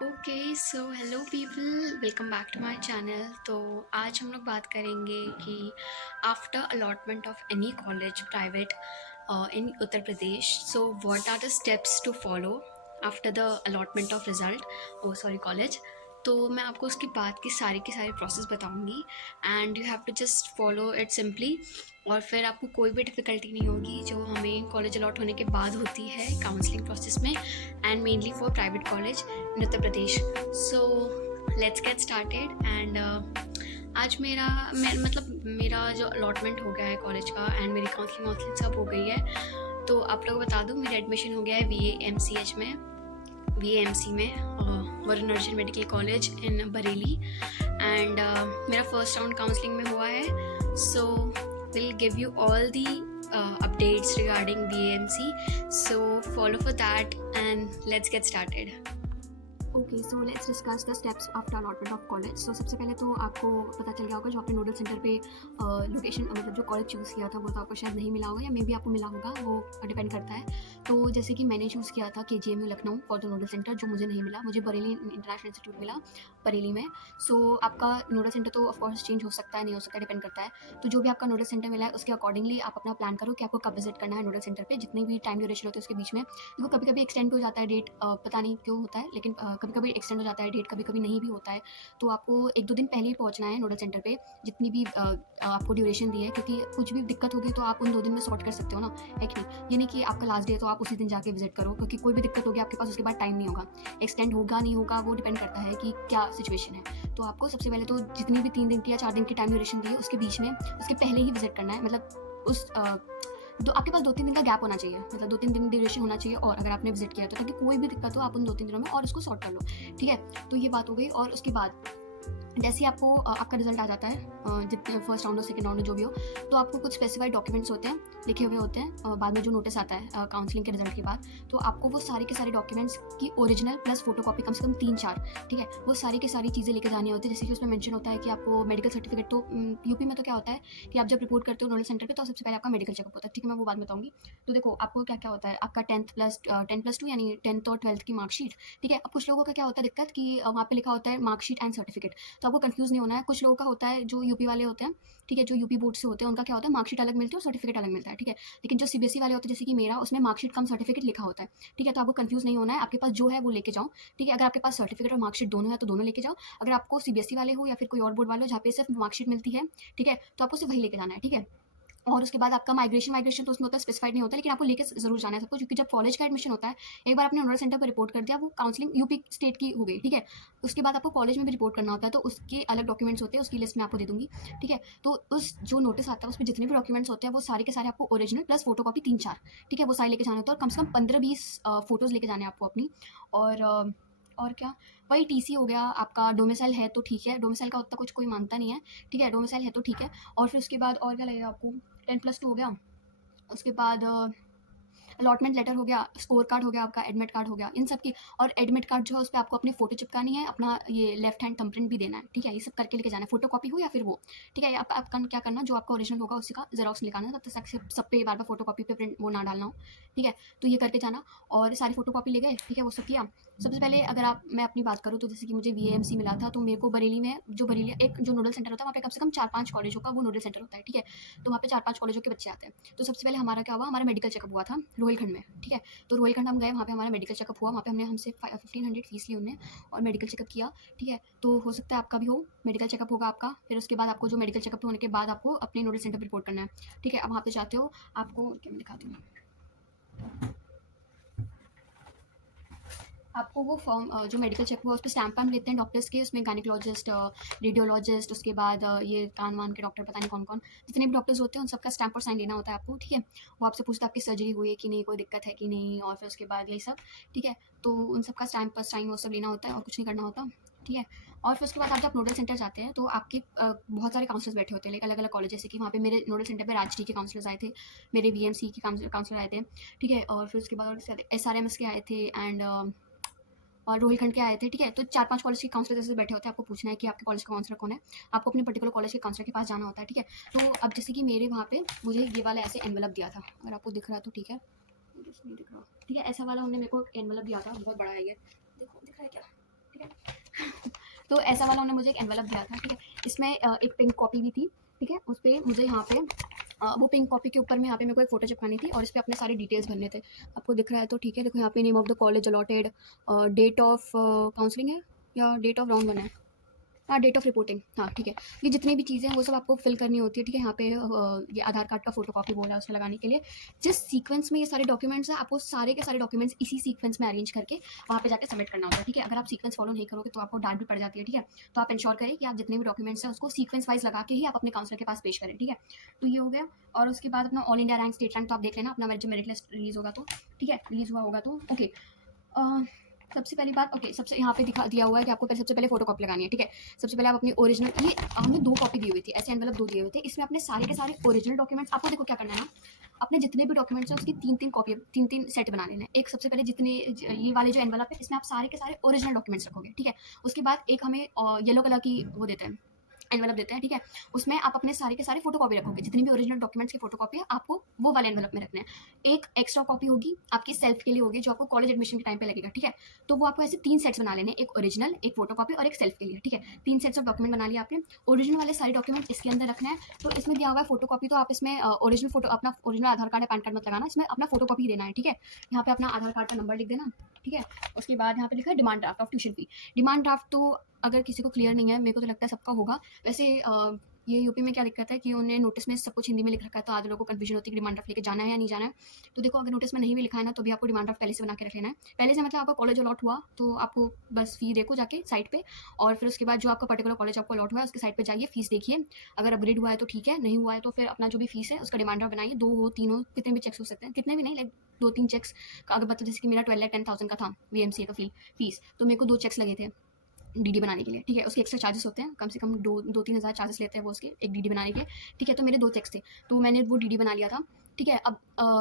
Okay so hello people, welcome back to my channel. तो आज हम लोग बात करेंगे कि after allotment of any college private in Uttar Pradesh, so what are the steps to follow after the allotment of result oh sorry college. तो मैं आपको उसके बाद की सारी प्रोसेस बताऊंगी and you have to just follow it simply. और फिर आपको कोई भी डिफ़िकल्टी नहीं होगी जो हमें कॉलेज अलॉट होने के बाद होती है काउंसलिंग प्रोसेस में, and mainly for private college in Uttar Pradesh. So let's get started and आज मेरा जो अलॉटमेंट हो गया है कॉलेज का एंड मेरी काउंसलिंग सब हो गई है। तो आप लोग बता दूँ, मेरा एडमिशन हो गया है VAMCH में, VAMC में, Varun Arjun medical college in Bareilly. And मेरा फर्स्ट राउंड काउंसलिंग में हुआ है। So will give you all the updates regarding VAMC. So follow for that and let's get started. Okay so let's discuss the steps after allotment of college. So सबसे पहले तो आपको पता चल गया होगा जो आपने नोडल सेंटर पे लोकेशन मतलब जो कॉलेज चूज़ किया था वो तो आपको शायद नहीं मिला होगा या मे बी आपको मिला होगा, वो डिपेंड करता है। तो जैसे कि मैंने चूज़ किया था KGMU Lucknow for the nodal centre, जो मुझे नहीं मिला, मुझे बरेली इंटरनेशनल इंस्टीट्यूट मिला बरेली में। सो आपका नोडल सेंटर तो ऑफकोर्स चेंज हो सकता है, नहीं हो सकता, डिपेंड करता है। तो जो भी आपका नोडल सेंटर मिला है उसके अकॉर्डिंगली आप अपना प्लान करो कि आपको कब विजिट करना है नोडल सेंटर पे, जितनी भी टाइम ड्यूरेशन होती है उसके बीच में। देखो कभी कभी एक्सटेंड हो जाता है डेट, पता नहीं क्यों होता है, लेकिन कभी कभी एक्सटेंड हो जाता है डेट, कभी कभी नहीं भी होता है। तो आपको 1-2 दिन पहले ही पहुंचना है नोडल सेंटर पे, जितनी भी आपको ड्यूरेशन दी है, क्योंकि कुछ भी दिक्कत होगी तो आप उन 2 दिन में सॉर्ट कर सकते हो ना, है कि नहीं। ये नहीं कि आपका लास्ट डे है तो आप उसी दिन जाके विजिट करो, क्योंकि कोई भी दिक्कत होगी आपके पास उसके बाद टाइम नहीं होगा। एक्सटेंड होगा नहीं होगा वो डिपेंड करता है कि क्या सिचुएशन है। तो आपको सबसे पहले तो जितनी भी 3 दिन की या 4 दिन की टाइम ड्यूरेशन दी है उसके बीच में, उसके पहले ही विजिट करना है। मतलब उस तो आपके पास 2-3 दिन का गैप होना चाहिए, मतलब 2-3 दिन ड्यूरेशन होना चाहिए और अगर आपने विजिट किया तो, ताकि कोई भी दिक्कत हो आप उन 2-3 दिनों में और उसको सॉर्ट कर लो, ठीक है। तो ये बात हो गई। और उसके बाद जैसे ही आपको आपका रिजल्ट आ जाता है, जितने फर्स्ट राउंड और सेकंड राउंड में जो भी हो, तो आपको कुछ स्पेसिफाइड डॉक्यूमेंट्स होते हैं, लिखे हुए होते हैं, बाद में जो नोटिस आता है काउंसलिंग के रिजल्ट के बाद, तो आपको वो सारे के सारे डॉक्यूमेंट्स की ओरिजिनल प्लस फोटोकॉपी कम से कम 3-4, ठीक है, वो सारी की सारी चीज़ें लेके जानी होती है। जैसे कि उसमें मेंशन होता है कि आपको मेडिकल सर्टिफिकेट, तो यूपी में तो क्या होता है कि आप जब रिपोर्ट करते हो नोडल सेंटर पे तो सबसे पहले आपका मेडिकल चेकअप होता है, ठीक है, मैं वो बात बताऊंगी। तो देखो आपको क्या क्या होता है, आपका 10+2 यानी 10th और 12th की मार्कशीट, ठीक है। अब कुछ लोगों का क्या होता है दिक्कत कि वहाँ पे लिखा होता है मार्कशीट एंड सर्टिफिकेट, तो आपको कंफ्यूज नहीं होना है। कुछ लोगों का होता है जो यूपी वाले होते हैं, ठीक है, जो यूपी बोर्ड से होते हैं, उनका क्या होता है मार्कशीट अलग मिलती है और सर्टिफिकेट अलग मिलता है, ठीक है। लेकिन जो सीबीएसई वाले होते हैं जैसे कि मेरा, उसमें मार्कशीट कम सर्टिफिकेट लिखा होता है, ठीक है। तो आपको कंफ्यूज नहीं होना है, आपके पास जो है वो लेके जाओ, ठीक है। अगर आपके पास सर्टिफिकेट और मार्कशीट दोनों है तो दोनों लेके जाओ। अगर आपको सीबीएसई वाले हो या फिर कोई और बोर्ड वाले हो जहाँ पे सिर्फ मार्कशीट मिलती है, ठीक है, तो आपको सिर्फ वही लेके जाना है, ठीक है। और उसके बाद आपका माइग्रेशन वाइग्रेशन तो उसमें होता है, स्पेसिफाइड नहीं होता, लेकिन आपको लेके ज़रूर जाना है सबको, क्योंकि जब कॉलेज का एडमिशन होता है, एक बार आपने नोडल सेंटर पर रिपोर्ट कर दिया, वो काउंसलिंग यूपी स्टेट की हो गई, ठीक है। उसके बाद आपको कॉलेज में भी रिपोर्ट करना होता है, तो उसके अलग डॉक्यूमेंट्स होते हैं, उसकी लिस्ट मैं आपको दे दूंगी, ठीक है। तो उस जो नोटिस आता है उसमें जितने भी डॉक्यूमेंट्स होते हैं वो सारे के सारे आपको ओरिजिनल प्लस फोटोकॉपी 3-4, ठीक है, वो सारे लेके जाने होते हैं। और कम से कम 15-20 फोटोज़ लेके जाने हैं आपको अपनी। और और क्या, वही टीसी हो गया आपका, डोमिसाइल है तो ठीक है, डोमिसाइल का उतना कुछ कोई मानता नहीं है, ठीक है, डोमिसाइल है तो ठीक है। और फिर उसके बाद और क्या लगेगा आपको, 10+2 हो गया। उसके बाद अलॉटमेंट लेटर हो गया, स्कोर कार्ड हो गया, आपका एडमिट कार्ड हो गया, इन सब की। और एडमिट कार्ड जो है उस पर आपको अपनी फोटो चिपकानी है, अपना ये लेफ्ट हैंड थंबप्रिंट भी देना है, ठीक है। ये सब करके लेके जाना है, फोटो कॉपी हो या फिर वो, ठीक है। आपका क्या करना, जो आपका ओरिजिनल होगा उसी का जेरोक्स निकालना है, तब तक सब पे बार बार फोटो कॉपी पे प्रिंट वो ना डालना हो, ठीक है। तो ये करके जाना। और सारी फोटो कॉपी ले गए, ठीक है, वो सब किया। सबसे पहले अगर मैं अपनी बात करूँ तो जैसे कि मुझे VAMC मिला था, तो मेरे को बरेली में जो बरेली एक जो नोडल सेंटर होता है वहाँ पे कम से कम 4-5 कॉलेजों का वो नोडल सेंटर होता है, ठीक है। तो वहाँ पे 4-5 कॉलेजों के बच्चे आते हैं। तो सबसे पहले हमारा क्या हुआ, हमारा मेडिकल चेकअप हुआ था रोहिलखंड में, ठीक है। तो रोहिलखंड हम गए, वहाँ पे हमारा मेडिकल चेकअप हुआ, वहाँ पे हमसे 1500 फीस ली उन्होंने और मेडिकल चेकअप किया, ठीक है। तो हो सकता है आपका भी हो, मेडिकल चेकअप होगा आपका। फिर उसके बाद आपको जो मेडिकल चेकअप होने के बाद आपको अपने नोडल सेंटर पर रिपोर्ट करना है, ठीक है। अब वहाँ पे जाते हो, आपको क्या मैं दिखाती हूँ, आपको वो फॉर्म जो मेडिकल चेक हुआ उस पर स्टैम्प वैम्प लेते हैं डॉक्टर्स के, उसमें गायनिकोलॉजिस्ट, रेडियोलॉजिस्ट, उसके बाद ये कान वान के डॉक्टर, पता नहीं कौन कौन, जितने भी डॉक्टर्स होते हैं उन सबका स्टैम्प और साइन लेना होता है आपको, ठीक है। वो आपसे पूछता है आपकी सर्जरी हुई है कि नहीं, कोई दिक्कत है कि नहीं, और फिर उसके बाद यही सब, ठीक है। तो उन सबका स्टैम्प पर साइन वो सब लेना होता है और कुछ नहीं करना होता, ठीक है। और फिर उसके बाद आप जब नोडल सेंटर जाते हैं तो आपके बहुत सारे काउंसलर्स बैठे होते हैं, लाइक अलग अलग कॉलेज, जैसे कि वहाँ पे मेरे नोडल सेंटर पे राजटी के काउंसलर्स आए थे, मेरे VMC के काउंसलर आए थे, ठीक है। और फिर उसके बाद और SRMS के आए थे एंड और रोहिलखंड के आए थे, ठीक है। तो 4-5 कॉलेज के काउंसलर जैसे बैठे होते हैं, आपको पूछना है कि आपके कॉलेज का काउंसलर कौन है, आपको अपने पर्टिकुलर कॉलेज के काउंसलर के पास जाना होता है, ठीक है। तो अब जैसे कि मेरे वहाँ पे मुझे ये वाला ऐसे एनवलप दिया था, अगर आपको दिख रहा है तो ठीक है, नहीं दिख रहा, ठीक है, ऐसा वाला उन्होंने मेरे को एनवलप दिया था, बहुत बड़ा है ये, देखो दिख रहा है क्या, ठीक है। तो ऐसा वाला उन्होंने मुझे एक एनवेलप दिया था, ठीक है। इसमें एक पिंक कॉपी भी थी, ठीक है। उस पे मुझे यहाँ पे वो पिंक कॉपी के ऊपर में यहाँ पे मेरे को एक फ़ोटो चिपकानी थी और इस पे अपने सारे डिटेल्स भरने थे। आपको दिख रहा है तो ठीक है। देखो यहाँ पे name of the college allotted, date of counselling है या डेट ऑफ राउंड 1 है? हाँ, डेट ऑफ रिपोर्टिंग, हाँ, ठीक है। ये जितनी भी चीज़ें हैं वो सब आपको फिल करनी होती है, ठीक है। यहाँ पे ये आधार कार्ड का फ़ोटोकॉपी बोला है उसमें लगाने के लिए। जिस सीक्वेंस में ये सारे डॉक्यूमेंट्स हैं, आपको सारे के सारे डॉक्यूमेंट्स इसी सीक्वेंस में अरेंज करके वहाँ पे जाके सबमिट करना होता है, ठीक है। अगर आप सीक्वेंस फॉलो नहीं करोगे तो आपको डांट भी पड़ जाती है, ठीक है। तो आप इंश्योर करें कि आप जितने भी डॉक्यूमेंट्स हैं उसको सीक्वेंस वाइज लगा के ही आप अपने काउंसलर के पास पेश करें, ठीक है। तो ये हो गया। और उसके बाद अपना all India rank, state rank तो आप देख लेना अपना, जब मेरिट लिस्ट रिलीज़ होगा तो, ठीक है, रिलीज़ हुआ होगा तो ओके। सबसे पहली बात, ओके, सबसे यहाँ पे दिखा दिया हुआ है कि आपको सबसे पहले फोटोकॉपी लगानी है, ठीक है। सबसे पहले आप अपनी ओरिजिनल, ये हमें 2 कॉपी दी हुई थी, ऐसे एनवेलप 2 दिए हुए थे। इसमें अपने सारे के सारे ओरिजिनल डॉक्यूमेंट्स, आपको देखो क्या करना है ना, अपने जितने भी डॉक्यूमेंट्स हैं उसकी 3-3 कॉपी, 3-3 सेट बना लेना है। एक सबसे पहले जितने ये वाले जो एनवेलप है इसमें आप सारे के सारे ओरिजिनल डॉक्यूमेंट्स रखोगे, ठीक है। उसके बाद एक हमें येलो कलर की वो देते हैं, एनवेलप देते हैं, ठीक है। उसमें आप अपने सारे के सारे फोटोकॉपी रखोगे, जितनी भी ओरिजिनल डॉक्यूमेंट्स की फोटोकॉपी है आपको वो वाले एनवेलप में रखना है। एक एक्स्ट्रा कॉपी होगी आपकी सेल्फ के लिए होगी, जो आपको कॉलेज एडमिशन के टाइम पे लगेगा, ठीक है। तो वो आपको ऐसे 3 सेट्स बना लेने हैं, एक ओरिजिनल, एक फोटोकॉपी और एक सेल्फ के लिए, ठीक है। 3 सेट्स ऑफ डॉक्यूमेंट बना लिया आपने। ओरिजिनल वाले सारे डॉक्यूमेंट इसके अंदर रखना है। तो इसमें दिया हुआ है फोटोकॉपी, तो आप इसमें ओरिजिनल फोटो, अपना ओरिजिनल आधार कार्ड या पैन कार्ड मत लगाना, इसमें अपना फोटोकॉपी देना है, ठीक है। यहाँ पे अपना आधार कार्ड का नंबर लिख देना, ठीक है। उसके बाद यहाँ पे लिखा है demand draft of tuition fee. Demand draft तो अगर किसी को क्लियर नहीं है, मेरे को तो लगता है सबका होगा। वैसे ये यूपी में क्या दिक्कत है कि उन्हें नोटिस में सब कुछ हिंदी में लिख रखा है, तो आधे लोगों को कन्फ्यूजन होती है कि डिमांड ड्राफ्ट लेके जाना है या नहीं जाना है। तो देखो, अगर नोटिस में नहीं भी लिखा है ना, तो भी आपको डिमांड ड्राफ्ट पहले से बना के रख लेना है। पहले से मतलब आपका कॉलेज अलॉट हुआ तो आपको बस फी देखो जाके साइट पे, और फिर उसके बाद जो आपका पर्टिकुलर कॉलेज आपको अलॉट हुआ है उसके साइट पे जाइए, फीस देखिए। अगर अपग्रेड हुआ है तो ठीक है, नहीं हुआ है तो फिर अपना जो भी फीस है उसका डिमांड ड्राफ्ट बनाइए। 2 हो, 3 हो, कितने भी चेक्स हो सकते हैं, कितने भी नहीं, लाइक 2-3 चेक्स का अगर मतलब, जैसे कि मेरा 12,10,000 का था वीएमसीए का फीस, तो मेरे को 2 चेक्स लगे थे डीडी बनाने के लिए, ठीक है। उसके एक्स्ट्रा चार्जेस होते हैं, कम से कम 2-3 हज़ार चार्जेस लेते हैं वो उसके एक डीडी बनाने के, ठीक है। तो मेरे 2 चेक्स थे, तो मैंने वो डीडी बना लिया था, ठीक है। अब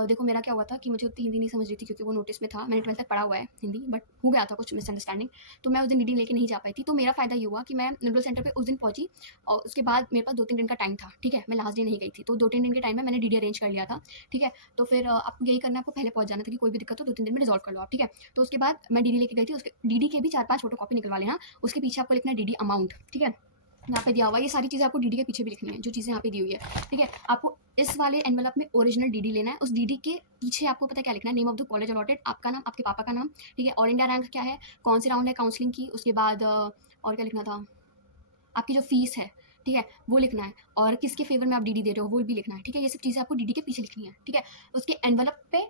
देखो मेरा क्या हुआ था कि मुझे उतनी हिंदी नहीं समझ रही थी क्योंकि वो नोटिस में था। मैंने 12th तक पढ़ा हुआ है हिंदी, बट हो गया था कुछ मिसअंडरस्टैंडिंग, तो मैं उस दिन डीडी लेके नहीं जा पाई थी। तो मेरा फ़ायदा ये हुआ कि मैं नोडल सेंटर पे उस दिन पहुंची और उसके बाद मेरे पास 2-3 दिन का टाइम था, ठीक है। मैं लास्ट डे नहीं गई थी, तो 2-3 दिन के टाइम में मैंने डीडी अरेंज कर लिया था, ठीक है। तो फिर आपको यही करना है, आपको पहले पहुंच जाना था कि कोई भी दिक्कत हो 2-3 दिन में रिजॉल्व कर लो आप, ठीक है। तो उसके बाद मैं डीडी लेके गई थी, उसके डीडी के भी 4-5 फोटो कॉपी निकलवा लेना। उसके पीछे आपको लिखना है डीडी अमाउंट, ठीक है। यहाँ पे दिया हुआ है, ये सारी चीज़ें आपको डीडी के पीछे भी लिखनी है, जो चीज़ें यहाँ पे दी हुई है, ठीक है। आपको इस वाले एनवेलप में ओरिजिनल डीडी लेना है। उस डीडी के पीछे आपको पता है क्या लिखना है, name of the college allotted, आपका नाम, आपके पापा का नाम, ठीक है। ऑल इंडिया रैंक क्या है, कौन से राउंड है काउंसलिंग की, उसके बाद और क्या लिखना था, आपकी जो फीस है, ठीक है, वो लिखना है, और किसके फेवर में आप डीडी दे रहे हो वो भी लिखना है, ठीक है। ये सब चीज़ें आपको डीडी के पीछे लिखनी है, ठीक है। उसके एनवेलप पे,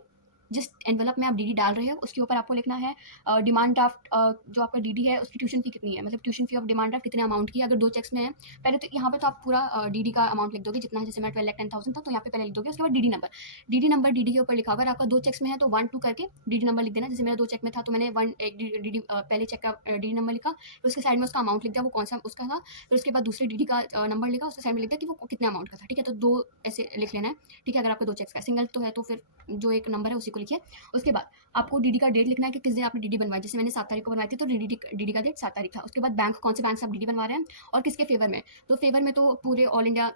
जिस एनवेलप में आप डीडी डाल रहे हो उसके ऊपर आपको लिखना है डिमांड ड्राफ्ट, जो आपका डीडी है उसकी ट्यूशन फी कितनी है, मतलब tuition fee of demand draft कितने अमाउंट की है। अगर 2 चेक्स में है, पहले तो यहाँ पे तो आप पूरा डीडी का अमाउंट लिख दोगे जितना है, जैसे मैं 12,10,000 था तो यहाँ पे पहले लिख दोगे। उसके बाद डीडी नंबर डीडी के ऊपर लिखा होगा। आपका 2 चेक्स में है तो 1-2 करके डीडी नंबर लिख देना। जैसे मेरा 2 चेक में था तो मैंने एक डीडी पहले चेक का डीडी नंबर लिखा, फिर उसके साइड में उसका अमाउंट लिख दिया वो कौन सा उसका था, फिर उसके बाद दूसरे डीडी का नंबर लिखा, उसके साइड में लिख दिया कि वो कितने अमाउंट का था, ठीक है। तो 2 ऐसे लिख लेना है, ठीक है। अगर आपका 2 चेक्स का सिंगल तो है तो फिर जो एक नंबर है उसी को लिखिए। उसके बाद आपको डीडी का डेट लिखना है कि किस दिन आपने डीडी बनवाई। जैसे मैंने 7 तारीख को बनवाई थी तो डीडी का डेट 7 तारीख था। उसके बाद बैंक, कौन से बैंक से आप डीडी बनवा रहे हैं और किसके फेवर में। तो फेवर में तो पूरे ऑल इंडिया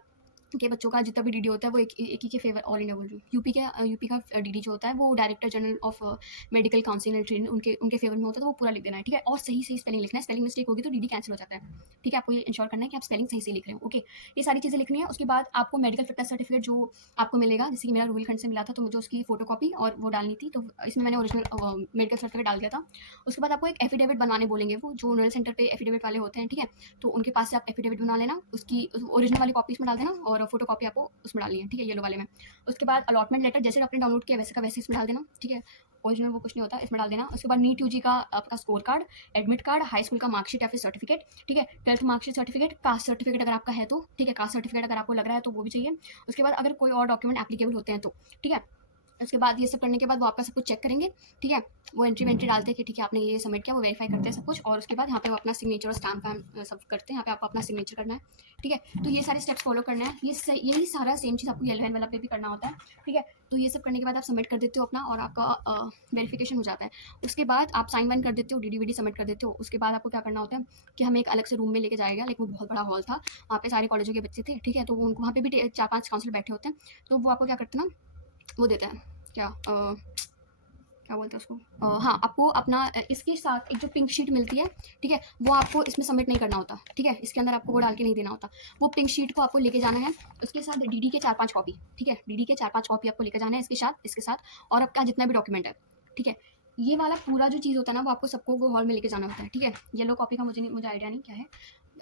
के बच्चों का जितना भी डीडी होता है वो एक ही के फेवर, ऑल इंडिया बोल रही हूँ, यूपी का डीडी जो होता है वो director general of medical council and training उनके फेवर में होता है, तो वो पूरा लिख देना है, ठीक है। और सही सही स्पेलिंग लिखना है, स्पेलिंग मिस्टेक होगी तो डीडी कैंसिल हो जाता है, ठीक है। आपको ये इंश्योर करना है कि आप स्पेलिंग सही से लिख रहे हो, ओके। ये सारी चीज़ें लिखनी है। उसके बाद आपको मेडिकल फिटनेस सर्टिफिकेट जो आपको मिलेगा, जैसे कि मेरा रूरलखंड से मिला था तो मुझे उसकी फोटो कॉपी और वो डालनी थी, तो इसमें मैंने ओरिजिनल मेडिकल सर्टिफिकेट डाल दिया था। उसके बाद आपको एक एफिडेविट बनवाने बोलेंगे, वो जो नोडल सेंटर पे एफिडेविट वाले होते हैं, ठीक है। तो उनके पास से आप एफिडेविट बना लेना, उसकी ओरिजिनल वाली कॉपी इसमें डाल देना और फोटो कॉपी आपको उसमें डालनी है, ठीक है, येलो वाले में। उसके बाद अलॉटमेंट लेटर जैसे आपने डाउनलोड किया वैसे का वैसे इसमें डाल देना, ठीक है। ओरिजिनल वो कुछ नहीं होता, इसमें डाल देना। उसके बाद नीट यूजी का आपका score card, admit card, high school का मार्कशीट या फिर सर्टिफिकेट, ठीक है। 12th marksheet certificate, caste certificate अगर आपका है तो, ठीक है। कास्ट सर्टिफिकेट अगर आपको लग रहा है तो वो भी चाहिए। उसके बाद अगर कोई और डॉक्यूमेंट एप्लीकेबल होते हैं तो, ठीक है। उसके बाद ये सब करने के बाद वो आपका सब कुछ चेक करेंगे, ठीक है। वो एंट्री डालते हैं कि ठीक है आपने ये सबमिट किया, वो वेरीफाई करते हैं सब कुछ, और उसके बाद यहाँ पे वो अपना सिग्नेचर और स्टैम्प सब करते हैं। यहाँ पे आपको अपना सिग्नेचर करना है, ठीक है। तो ये सारे स्टेप्स फॉलो करना है। यही सारा सेम चीज़ आपको येलो एनवेलप पे भी करना होता है, ठीक है। तो ये सब करने के बाद आप सबमिट कर देते हो अपना, और आपका वेरिफिकेशन हो जाता है। उसके बाद आप साइन वाइन कर देते हो, डीडी सबमिट कर देते हो। उसके बाद आपको क्या करना होता है कि हमें एक अलग से रूम में लेके जाएगा, लाइक वो बहुत बड़ा हॉल था, वहाँ पे सारे कॉलेजों के बच्चे थे, ठीक है। तो वो उनको वहाँ पे भी 4-5 काउंसलर बैठे होते हैं, तो वो आपको क्या करते हैं ना, वो देते हैं क्या क्या बोलते हैं उसको, हाँ, आपको अपना इसके साथ एक जो पिंक शीट मिलती है, ठीक है, वो आपको इसमें सबमिट नहीं करना होता, ठीक है, इसके अंदर आपको वो डाल के नहीं देना होता। वो पिंक शीट को आपको लेके जाना है, उसके साथ डीडी के 4-5 कॉपी, ठीक है, डीडी के 4-5 कॉपी आपको लेके जाना है इसके साथ और आपका जितना भी डॉक्यूमेंट है, ठीक है। ये वाला पूरा जो चीज़ होता है ना, वो आपको सबको वो हॉल में लेके जाना होता है, ठीक है। येलो कॉपी का मुझे आइडिया नहीं क्या है,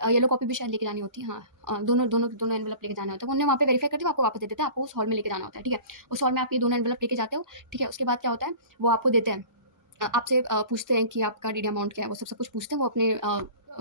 येलो कॉपी भी शायद लेके जानी होती है, हाँ, दोनों एनवेलप लेके जाना होता है। उन्हें वहाँ पे वेरीफाई करके वो आपको वापस दे देते हैं, आपको उस हॉल में लेके जाना होता है, ठीक है। उस हॉल में आप ये दोनों एनवेलप लेके जाते हो, ठीक है। उसके बाद क्या होता है, वो आपको देते हैं, आपसे पूछते हैं कि आपका डीडी अमाउंट क्या है, वो सब कुछ पूछते हैं, वो अपने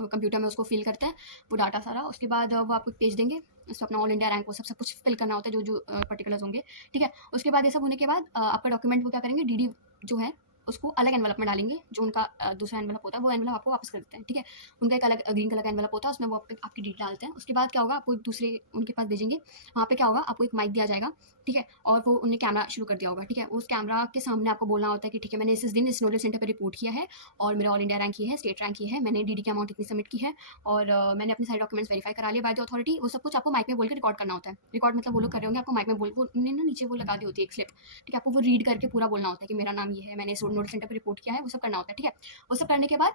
कंप्यूटर में उसको फिल करते हैं, वो डाटा सारा। उसके बाद वो आपको पेज देंगे, उसमें अपना ऑल इंडिया रैंक वो सब कुछ फिल करना होता है, जो पर्टिकुलर्स होंगे, ठीक है। उसके बाद ये सब होने के बाद आपका डॉक्यूमेंट वो क्या करेंगे, डीडी जो है उसको अलग एनवेलप में डालेंगे, जो उनका दूसरा एनवेलप होता है, वो एनवेलप आपको वापस कर देते हैं, ठीक है। उनका एक अलग ग्रीन कलर का एनवेलप होता है, उसमें वो आपकी डीडी डालते हैं। उसके बाद क्या होगा, आपको दूसरे उनके पास भेजेंगे, वहाँ पे क्या होगा, आपको एक माइक दिया जाएगा, ठीक है, और वो उन्हें कैमरा शुरू कर दिया होगा, ठीक है। उस कैमरा के सामने आपको बोलना होता है कि ठीक है, मैंने इस दिन इस नोडल सेंटर पर रिपोर्ट किया है और मेरा ऑल इंडिया रैंक ये है, स्टेट रैंक ये है, मैंने डीडी की अमाउंट इतनी सबमिट की है और मैंने अपने सारे डॉक्यूमेंट्स वेरीफाई करा लिए बाय द अथॉरिटी। वो सब कुछ आपको माइक में बोल के रिकॉर्ड करना होता है। रिकॉर्ड मतलब वो लोग कर रहे होंगे, आपको माइक में बोल, वो उन्होंने ना नीचे वो लगा दी होती है एक स्लिप, ठीक है। आपको वो रीड करके पूरा बोलना होता है कि मेरा नाम ये है, मैंने इस नोडल सेंटर पर रिपोर्ट किया है, वो सब करना होता है, ठीक है। वो सब करने के बाद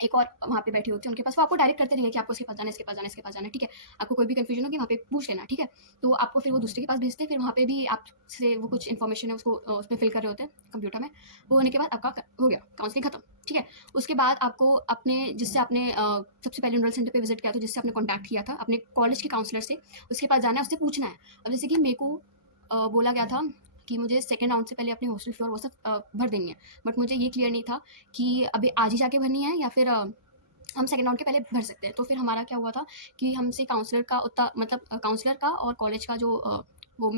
एक और वहाँ पे बैठी होती है उनके पास, वो आपको डायरेक्ट करते रहेंगे कि आपको इसके पास जाना है, इसके पास जाना है, इसके पास जाना है, ठीक है। आपको कोई भी कंफ्यूजन हो कि वहाँ पे पूछ लेना, ठीक है। तो आपको फिर वो दूसरे के पास भेजते हैं, फिर वहाँ पे भी आपसे वो कुछ इन्फॉर्मेशन है उसको उसमें फिल कर रहे होते हैं कंप्यूटर में। वो होने के बाद आपका हो गया काउंसलिंग खत्म, ठीक है। उसके बाद आपको अपने जिससे आपने सबसे पहले नोडल सेंटर पे विजिट किया था, जिससे आपने कॉन्टैक्ट किया था अपने कॉलेज के काउंसलर से, उसके पास जाना है, उससे पूछना है। अब जैसे कि मेरे को बोला गया था कि मुझे सेकेंड राउंड से पहले अपनी हॉस्टल फी और वो सब भर देनी है, बट मुझे ये क्लियर नहीं था कि अभी आज ही जाके भरनी है या फिर हम सेकंड राउंड के पहले भर सकते हैं। तो फिर हमारा क्या हुआ था कि हमसे काउंसलर का उतना मतलब काउंसलर का और कॉलेज का जो वो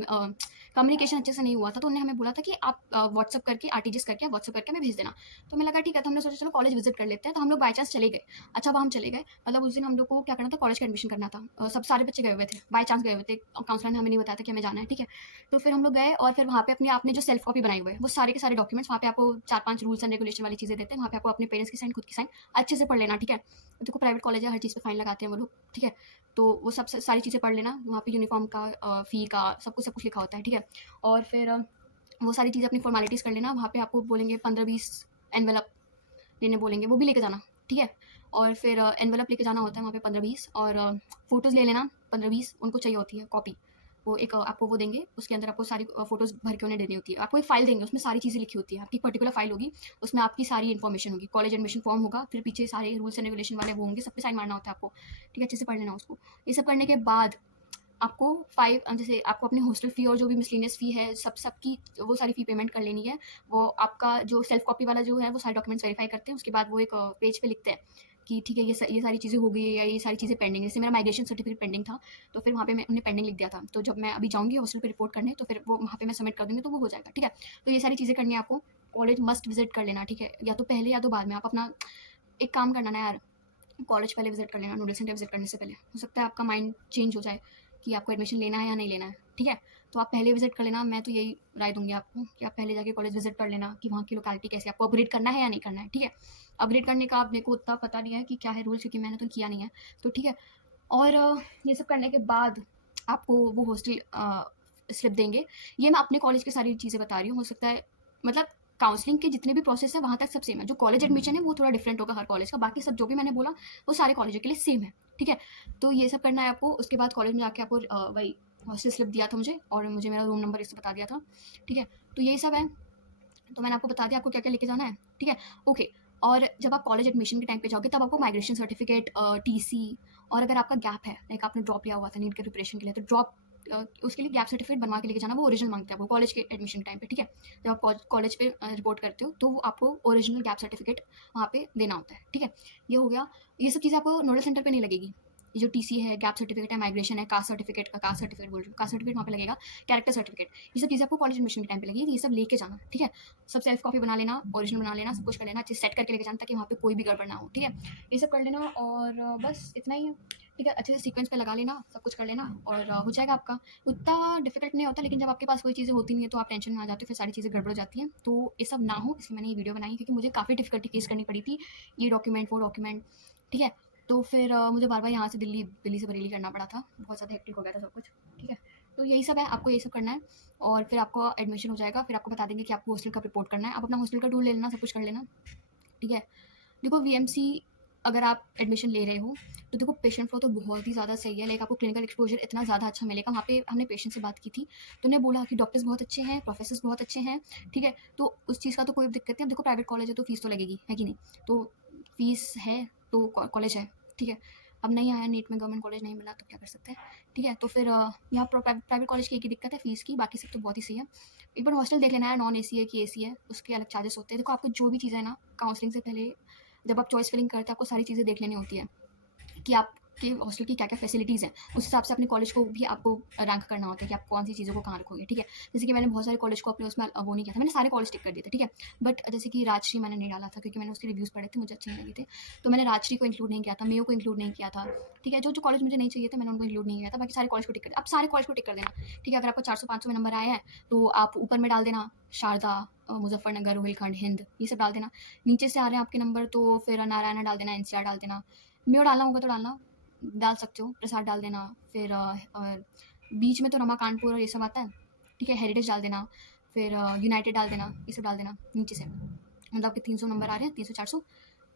कम्युनिकेशन अच्छे से नहीं हुआ था, तो उन्होंने हमें बोला था कि आप व्हाट्सअप करके आरटीजीएस करके व्हाट्सअप करके हमें भेज देना। तो हमें लगा ठीक है, तो हमने सोचा चलो कॉलेज विजिट कर लेते हैं। तो हम लोग बाय चांस चले गए। अच्छा, वहाँ हम चले गए, मतलब उस दिन हम लोग को क्या करना था, कॉलेज का एडमिशन करना था। सब सारे बच्चे गए हुए थे, बाय चांस गए हुए थे, काउंसलर ने हमें नहीं बताया था कि हमें जाना है, ठीक है। तो फिर हम लोग गए और फिर वहाँ पे अपने आपने जो सेल्फ कॉपी बनाई हुई है, वो सारे के सारे डॉक्यूमेंट्स वहाँ पे आपको 4-5 रूल्स एंड रेगुलेशन वाली चीज़ें देते हैं। वहाँ पे आपको अपने पेरेंट्स की साइन, खुद की साइन अच्छे से पढ़ लेना, ठीक है। देखो प्राइवेट कॉलेज है, हर चीज़ पे फाइन लगाते हैं वो लोग, ठीक है। तो वो सब सारी चीज़ें पढ़ लेना। वहाँ पे यूनिफॉर्म का फ़ी का सब कुछ लिखा होता है, ठीक है। और फिर वो सारी चीज़ें अपनी फॉर्मेलिटीज़ कर लेना। वहाँ पे आपको बोलेंगे 15-20 एनवेलप लेने बोलेंगे, वो भी लेके जाना, ठीक है। और फिर एनवेलप लेके जाना होता है वहाँ पे 15-20, और फ़ोटोज़ ले लेना 15-20, उनको चाहिए होती है कॉपी। वो एक आपको वो देंगे, उसके अंदर आपको सारी फ़ोटोज़ भर के उन्हें देनी होती है। आपको एक फ़ाइल देंगे, उसमें सारी चीज़ें लिखी होती है। आपकी एक पर्टिकुलर फ़ाइल होगी, उसमें आपकी सारी इन्फॉर्मेशन होगी। कॉलेज एडमिशन फॉर्म होगा, फिर पीछे सारे रूल्स एंड रेगुलेशन वाले वो होंगे, सब पे साइन मारना होता है आपको, ठीक है। अच्छे से पढ़ लेना उसको। ये सब करने के बाद आपको 5 जैसे आपको अपनी हॉस्टल फ़ी और जो भी मिसलेनियस फ़ी है, सबकी वो सारी फ़ी पेमेंट कर लेनी है। वो आपका जो सेल्फ कॉपी वाला जो है, वो सारे डॉक्यूमेंट्स वेरीफ़ाई करते हैं। उसके बाद वो एक पेज पे लिखते हैं कि ठीक है, ये सारी चीज़ें हो गई है या ये सारी चीज़ें पेंडिंग है। जैसे मेरा माइग्रेशन सर्टिफिकेट पेंडिंग था, तो फिर वहाँ पे उन्हें पेंडिंग लिख दिया था। तो जब मैं अभी जाऊँगी हॉस्टल पे रिपोर्ट करने, तो फिर वो वहाँ पे मैं सबमिट कर दूँगी, तो वो हो जाएगा, ठीक है। तो ये सारी चीज़ें करनी है आपको। कॉलेज मस्ट विज़िट कर लेना, ठीक है। या तो पहले या तो बाद में। आप अपना एक काम करना ना यार, कॉलेज पहले विजिट कर लेना, नोडल सेंटर विजिट करने से पहले। हो सकता है आपका माइंड चेंज हो जाए कि आपको एडमिशन लेना है या नहीं लेना है, ठीक है। तो आप पहले विजिट कर लेना। मैं तो यही राय दूंगी आपको कि आप पहले जाके कॉलेज विजिट कर लेना कि वहाँ की लोकेलिटी कैसी है, आपको अपग्रेड करना है या नहीं करना है, ठीक है। अपग्रेड करने का आप देखो उतना पता नहीं है कि क्या है रूल्स, क्योंकि मैंने तो किया नहीं है, तो ठीक है। और ये सब करने के बाद आपको वो हॉस्टल स्लिप देंगे। ये मैं अपने कॉलेज की सारी चीज़ें बता रही हूँ। हो सकता है मतलब काउंसलिंग के जितने भी प्रोसेस है वहाँ तक सब सेम है। जो कॉलेज एडमिशन है वो थोड़ा डिफरेंट होगा हर कॉलेज का, बाकी सब जो भी मैंने बोला वो सारे कॉलेजों के लिए सेम है, ठीक है। तो ये सब करना है आपको। उसके बाद कॉलेज में जाके आपको वही हॉस्टल स्लिप दिया था मुझे, और मुझे मेरा रूम नंबर इससे बता दिया था, ठीक है। तो यही सब है। तो मैंने आपको बता दिया आपको क्या क्या लेके जाना है, ठीक है। ओके। और जब आप कॉलेज एडमिशन के टाइम पे जाओगे, तब आपको माइग्रेशन सर्टिफिकेट, टीसी, और अगर आपका गैप है, लाइक आपने ड्रॉप लिया हुआ था नीट के प्रिपरेशन के लिए, तो ड्रॉप उसके लिए गैप सर्टिफिकेट बनवा के लेके जाना। वो ओरिजिनल मांगते हैं आपको कॉलेज के एडमिशन टाइम पे, ठीक है। जब आप कॉलेज पे रिपोर्ट करते हो, तो वो आपको ओरिजिनल गैप सर्टिफिकेट वहाँ पे देना होता है, ठीक है। ये हो गया। ये सब चीज़ें आपको नोडल सेंटर पे नहीं लगेगी। ये जो टीसी है, गैप सर्टिफिकेट है, माइग्रेशन है, कास्ट सर्टिफिकेट बोल रही हूँ, कास्ट सर्टिफिकेट वहाँ पे लगेगा, कैरेक्टर सर्टिफिकेट, ये सब चीज़ें आपको कॉलेज एडमिशन के टाइम पे लगेगी। ये सब लेके जाना, ठीक है। सब सेल्फ कॉपी बना लेना, ओरिजिनल बना लेना, सब कुछ कर लेना, अच्छे सेट करके लेके जाना ताकि वहाँ पे कोई भी गड़बड़ ना हो, ठीक है। ये सब कर लेना, और बस इतना ही है, ठीक है। अच्छे से सीक्वेंस पे लगा लेना, सब कुछ कर लेना, और हो जाएगा आपका। उतना डिफिकल्ट नहीं होता, लेकिन जब आपके पास कोई चीज़ें होती नहीं है तो आप टेंशन में आ जाते हो, फिर सारी चीज़ें गड़बड़ हो जाती हैं। तो ये सब ना हो इसलिए मैंने ये वीडियो बनाई, क्योंकि मुझे काफ़ी डिफिकल्टी फेस करनी पड़ी थी, ये डॉक्यूमेंट वो डॉक्यूमेंट, ठीक है। तो फिर मुझे बार बार यहाँ से दिल्ली दिल्ली से बरेली करना पड़ा था, बहुत ज़्यादा हेक्टिक हो गया था सब कुछ, ठीक है। तो यही सब है, आपको यही सब करना है और फिर आपका एडमिशन हो जाएगा। फिर आपको बता देंगे कि आपको हॉस्टल कब रिपोर्ट करना है। आप अपना हॉस्टल का टूर ले लेना, सब कुछ कर लेना, ठीक है। देखो वीएमसी अगर आप एडमिशन ले रहे हो तो देखो पेशेंट फ्लो तो बहुत ही ज़्यादा सही है, लाइक आपको क्लिनिकल एक्सपोजर इतना ज़्यादा अच्छा मिलेगा। वहाँ पे हमने पेशेंट से बात की थी तो उन्हें बोला कि डॉक्टर्स बहुत अच्छे हैं, प्रोफेसर्स बहुत अच्छे हैं, ठीक है। तो उस चीज़ का तो कोई दिक्कत नहीं। अब देखो प्राइवेट कॉलेज है तो फीस तो लगेगी, है कि नहीं? तो फीस है तो कॉलेज है, ठीक है। अब नहीं आया नीट में, गवर्नमेंट कॉलेज नहीं मिला तो क्या कर सकते हैं, ठीक है। तो फिर यहाँ प्राइवेट कॉलेज की एक ही दिक्कत है फीस की, बाकी सब तो बहुत ही सही है। एक बार हॉस्टल देख लेना है, नॉन एसी है कि एसी है, उसके अलग चार्जेस होते हैं। देखो आपको जो भी चीज़ें है ना, काउंसलिंग से पहले जब आप चॉइस फिलिंग करते हैं आपको सारी चीज़ें देख लेनी होती है कि आपके हॉस्टल की क्या क्या फैसिलिटीज़ हैं। उस हिसाब से अपने कॉलेज को भी आपको रैंक करना होता है कि आप कौन सी चीज़ों को कहाँ रखोगे, ठीक है। जैसे कि मैंने बहुत सारे कॉलेज को अपने उसमें वो नहीं किया था, मैंने सारे कॉलेज टिक कर दिए थे, ठीक है। बट जैसे कि राजश्री मैंने नहीं डाला था क्योंकि मैंने उसके रिव्यूज़ पढ़े थे, मुझे अच्छे नहीं लगे थे। तो मैंने राजश्री को इंक्लूड नहीं किया था, मेयो को इंक्लूड नहीं किया था, ठीक है। जो जो कॉलेज मुझे नहीं चाहिए थे मैंने उनको इंक्लूड नहीं किया था। बाकी सारे कॉलेज को टिक कर दिया। आप सारे कॉलेज को टिक कर देना, ठीक है। अगर आपको 400-500 में नंबर आया है तो आप ऊपर में डाल देना शारदा, मुजफ्फरनगर, रोहिलखंड, हिंद, ये सब डाल देना। नीचे से आ रहे हैं आपके नंबर तो फिर नारायणा डाल देना, एनसीआर डाल देना। मेयो डालना होगा तो डाल सकते हो, प्रसाद डाल देना। फिर बीच में तो रमा कानपुर और ये सब आता है, ठीक है। हेरिटेज डाल देना, फिर यूनाइटेड डाल देना, ये सब डाल देना नीचे से। मतलब आपके 300 नंबर आ रहे हैं, 300-400,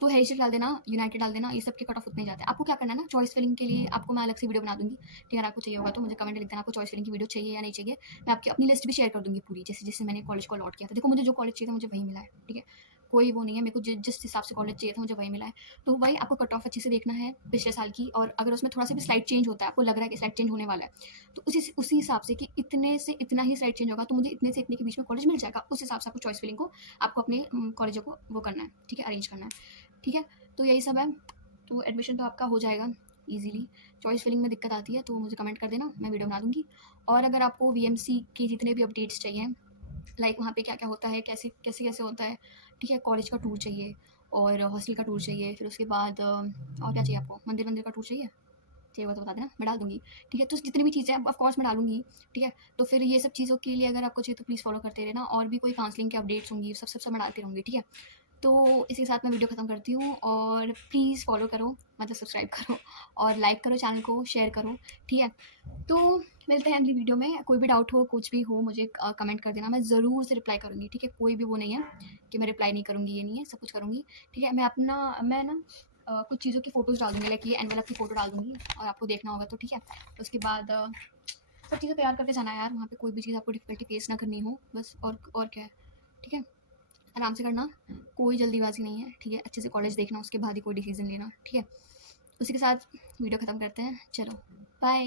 तो हेरिटेज डाल देना, यूनाइटेड डाल देना, ये सब के कट ऑफ उतने ही जाते हैं। आपको क्या करना है ना, चॉइस फिलिंग के लिए आपको मैं अलग से वीडियो बना दूंगी, ठीक है। अगर आपको चाहिए होगा तो मुझे कमेंट में लिख देना आपको चॉइस फिलिंग की वीडियो चाहिए या नहीं चाहिए। मैं आपकी अपनी लिस्ट भी शेयर कर दूंगी पूरी, जैसे जैसे मैंने कॉलेज को अलॉट किया था। देखो मुझे जो कॉलेज चाहिए था मुझे वही मिला है, ठीक है। कोई वो नहीं है, मेरे को जिस हिसाब से कॉलेज चाहिए था मुझे वही मिला है। तो वही आपको कट ऑफ अच्छे से देखना है पिछले साल की, और अगर उसमें थोड़ा सा भी स्लाइड चेंज होता है, आपको लग रहा है कि स्लाइड चेंज होने वाला है, तो उसी हिसाब से कि इतने से इतना ही स्लाइड चेंज होगा तो मुझे इतने से इतने के बीच में कॉलेज मिल जाएगा, उस हिसाब से आपको चॉइस फिलिंग को आपको अपने कॉलेजों को वो करना है, ठीक है, अरेंज करना है, ठीक है। तो यही सब है। तो एडमिशन तो आपका हो जाएगा ईजिली। चॉइस फिलिंग में दिक्कत आती है तो मुझे कमेंट कर देना, मैं वीडियो बना दूंगी। और अगर आपको वीएमसी के जितने भी अपडेट्स चाहिए, लाइक वहाँ पे क्या क्या होता है, कैसे कैसे कैसे होता है, ठीक है। कॉलेज का टूर चाहिए और हॉस्टल का टूर चाहिए, फिर उसके बाद और क्या चाहिए आपको, मंदिर मंदिर का टूर चाहिए, चाहिए होगा तो बता देना, मैं डाल दूंगी, ठीक है। तो जितनी भी चीज़ें ऑफ कोर्स मैं डालूंगी, ठीक है। तो फिर ये सब चीज़ों के लिए अगर आपको चाहिए तो प्लीज़ फॉलो करते रहना, और भी कोई काउंसलिंग के अपडेट्स होंगी सब मैं डालती रहूँगी, ठीक है। तो इसी के साथ मैं वीडियो ख़त्म करती हूँ, और प्लीज़ फॉलो करो, मतलब सब्सक्राइब करो और लाइक करो चैनल को, शेयर करो, ठीक है। तो मिलते हैं अगली वीडियो में। कोई भी डाउट हो, कुछ भी हो, मुझे कमेंट कर देना, मैं ज़रूर से रिप्लाई करूँगी, ठीक है। कोई भी वो नहीं है कि मैं रिप्लाई नहीं करूँगी, ये नहीं है, सब कुछ करूँगी, ठीक है। मैं ना कुछ चीज़ों की फ़ोटोज़ डाल दूँगी, लाइक ये एनवेलप की फ़ोटो डाल दूँगी और आपको देखना होगा तो, ठीक है। उसके बाद सब चीज़ें तैयार करके जाना है यार, वहाँ पे कोई भी चीज़ आपको डिफ़िकल्टी फ़ेस ना करनी हो, बस। और क्या है, ठीक है। आराम से करना, कोई जल्दीबाजी नहीं है, ठीक है। अच्छे से कॉलेज देखना, उसके बाद ही कोई डिसीज़न लेना, ठीक है। उसी के साथ वीडियो ख़त्म करते हैं, चलो बाय।